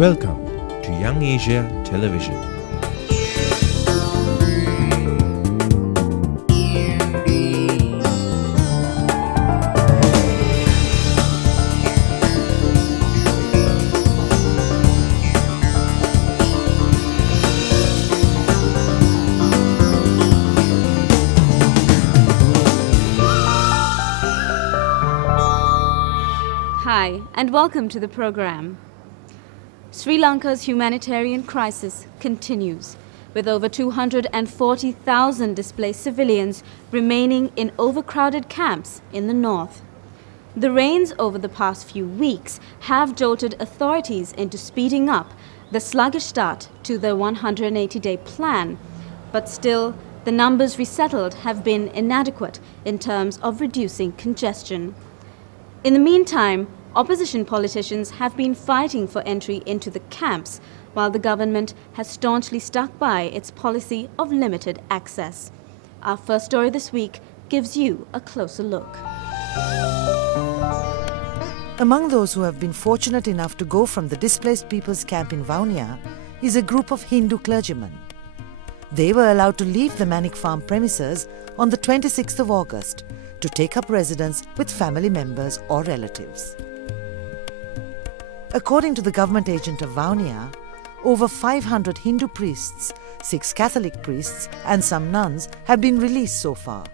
Welcome to Young Asia Television. Hi, and welcome to the program. Sri Lanka's humanitarian crisis continues, with over 240,000 displaced civilians remaining in overcrowded camps in the north. The rains over the past few weeks have jolted authorities into speeding up the sluggish start to the 180-day plan, but still, the numbers resettled have been inadequate in terms of reducing congestion. In the meantime, opposition politicians have been fighting for entry into the camps, while the government has staunchly stuck by its policy of limited access. Our first story this week gives you a closer look. Among those who have been fortunate enough to go from the displaced people's camp in Vaunia is a group of Hindu clergymen. They were allowed to leave the Manic Farm premises on the 26th of August to take up residence with family members or relatives. According to the government agent of Vaunia, over 500 Hindu priests, 6 Catholic priests and some nuns have been released so far,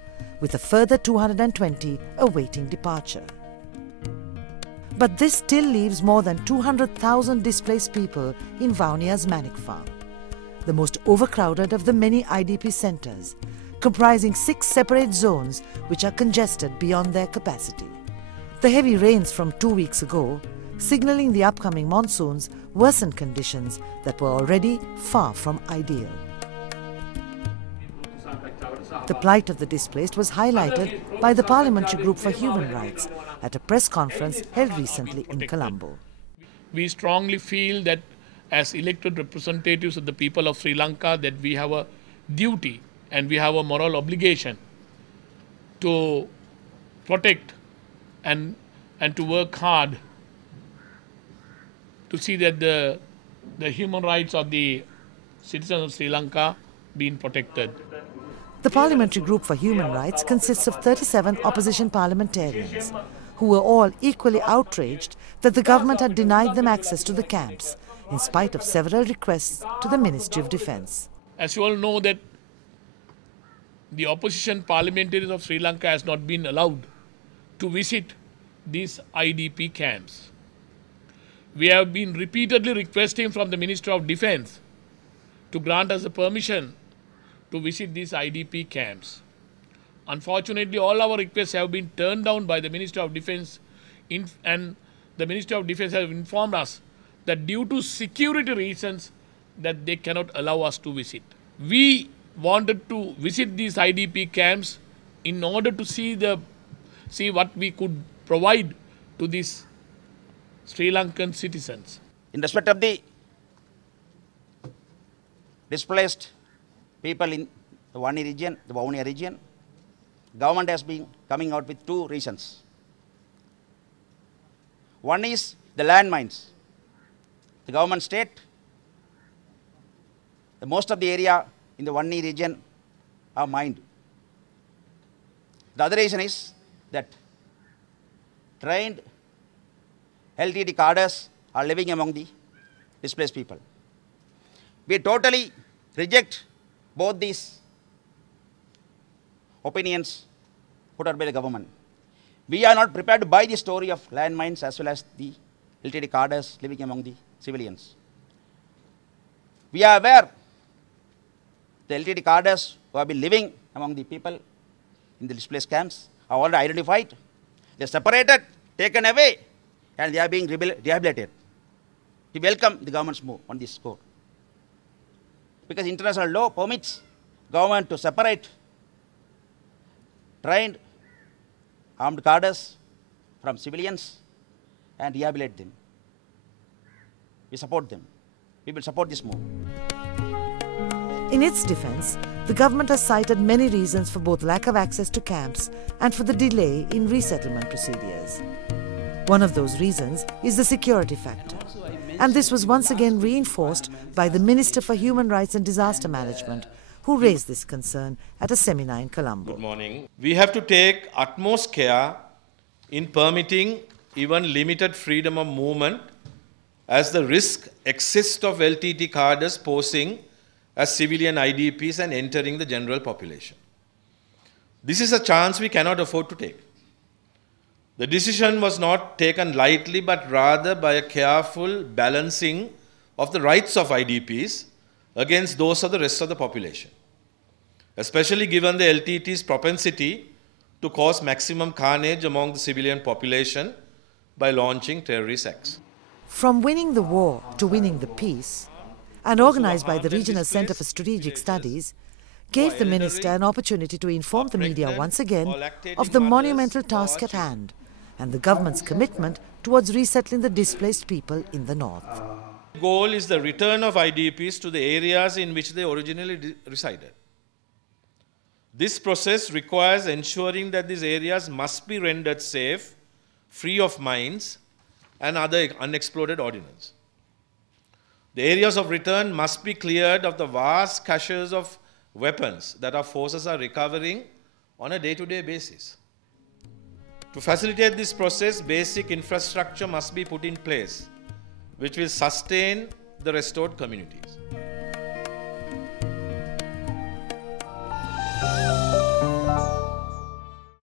with a further 220 awaiting departure. But this still leaves more than 200,000 displaced people in Vaunia's Manic Farm, the most overcrowded of the many IDP centres, comprising 6 separate zones which are congested beyond their capacity. The heavy rains from 2 weeks ago, signalling the upcoming monsoons, worsened conditions that were already far from ideal. The plight of the displaced was highlighted by the Parliamentary Group for Human Rights at a press conference held recently in Colombo. We strongly feel that as elected representatives of the people of Sri Lanka, that we have a duty and we have a moral obligation to protect and to work hard to see that the human rights of the citizens of Sri Lanka being protected. The Parliamentary Group for Human Rights consists of 37 opposition parliamentarians who were all equally outraged that the government had denied them access to the camps in spite of several requests to the Ministry of Defence. As you all know that the opposition parliamentarians of Sri Lanka has not been allowed to visit these IDP camps. We have been repeatedly requesting from the Ministry of Defence to grant us the permission to visit these IDP camps. Unfortunately, all our requests have been turned down by the Ministry of Defence, and the Ministry of Defence has informed us that due to security reasons that they cannot allow us to visit. We wanted to visit these IDP camps in order to see what we could provide to these Sri Lankan citizens. In respect of the displaced people in the Vaunia region, government has been coming out with 2 reasons. One is the landmines. The government state, most of the area in the Vaunia region are mined. The other reason is that trained LTD cadres are living among the displaced people. We totally reject both these opinions put out by the government. We are not prepared to buy the story of landmines as well as the LTD cadres living among the civilians. We are aware the LTD cadres who have been living among the people in the displaced camps are already identified. They are separated, taken away, and they are being rehabilitated. We welcome the government's move on this score, because international law permits government to separate trained armed cadres from civilians and rehabilitate them. We support them. We will support this move. In its defence, the government has cited many reasons for both lack of access to camps and for the delay in resettlement procedures. One of those reasons is the security factor. And this was once again reinforced by the Minister for Human Rights and Disaster Management, who raised this concern at a seminar in Colombo. Good morning. We have to take utmost care in permitting even limited freedom of movement, as the risk exists of LTT cadres posing as civilian IDPs and entering the general population. This is a chance we cannot afford to take. The decision was not taken lightly, but rather by a careful balancing of the rights of IDPs against those of the rest of the population, especially given the LTT's propensity to cause maximum carnage among the civilian population by launching terrorist acts. From winning the war to winning the peace, and organized by the Regional Center for Strategic Studies, gave the minister an opportunity to inform the media once again of the monumental task at hand and the government's commitment towards resettling the displaced people in the north. The goal is the return of IDPs to the areas in which they originally resided. This process requires ensuring that these areas must be rendered safe, free of mines and other unexploded ordnance. The areas of return must be cleared of the vast caches of weapons that our forces are recovering on a day-to-day basis. To facilitate this process, basic infrastructure must be put in place, which will sustain the restored communities.